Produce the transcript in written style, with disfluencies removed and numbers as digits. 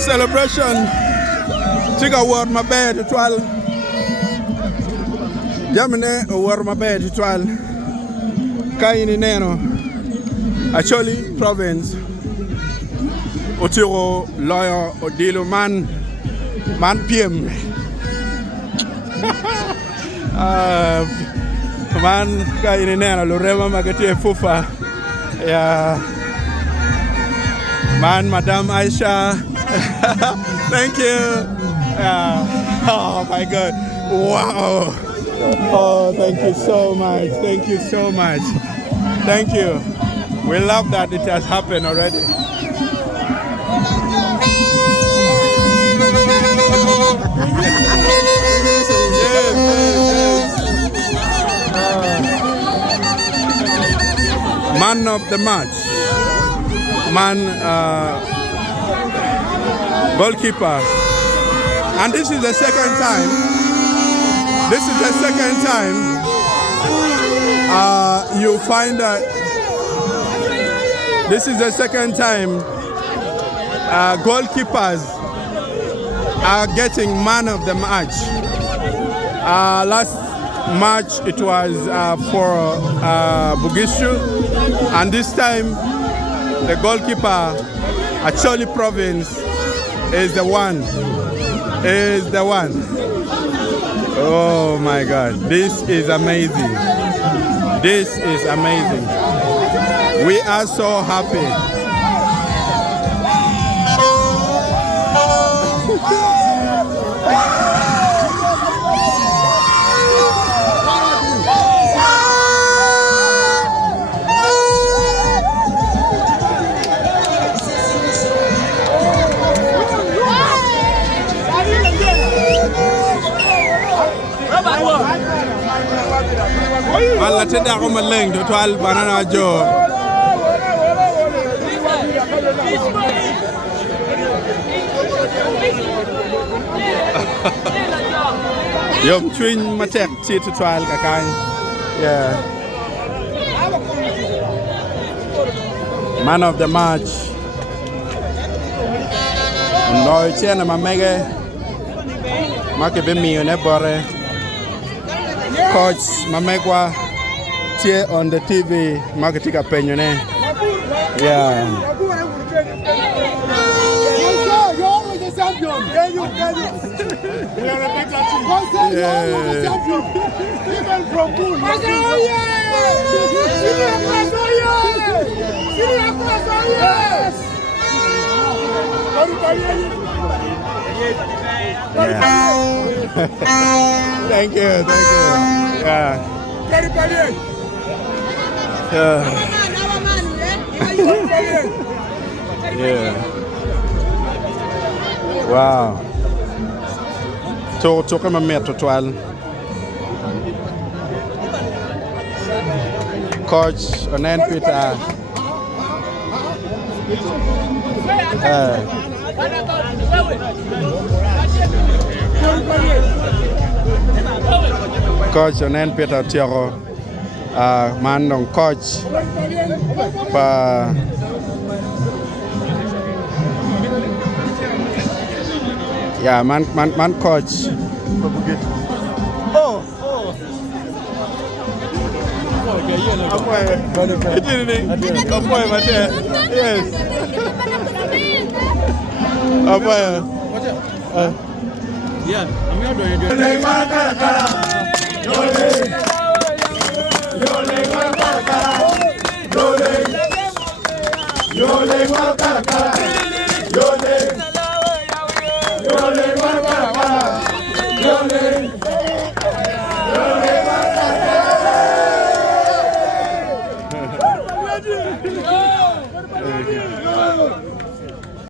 celebration. Take a word my bed to 12. Jamine a word my bed to 12. Kaini Neno. Acholi province. Otiro lawyer Odilo man PM. Man Kaini Neno Lorema Magati Fufa. Yeah. Man, Madam Aisha. Thank you. Oh my God. Wow. Oh, thank you so much. Thank you so much. Thank you. We love that it has happened already. Yes, man of the match. Man, goalkeeper. And this is the second time. This is the second time you find that this is the second time goalkeepers are getting man of the match. Last match it was for Bugishu, and this time the goalkeeper Acholi province is the one. Oh my God, this is amazing. This is amazing. We are so happy. Alla teda ko maleng to twal banana jo. Yom twin matek ti to twal ka kan. Yeah. Man of the match. No chena mamege. Make be mi ne bore. Coach Mamegwa here on the TV marketing pensione. Yeah. You're always the champion. You are a better team. You're always the champion. Even from Pool. Thank you. Yeah. Yeah. Wow. To kama metro twal. Coach Onen Peter. Coach Onen Peter Tiago. Man dong coach pa yeah man coach yes yeah, I'm not doing it. Yo le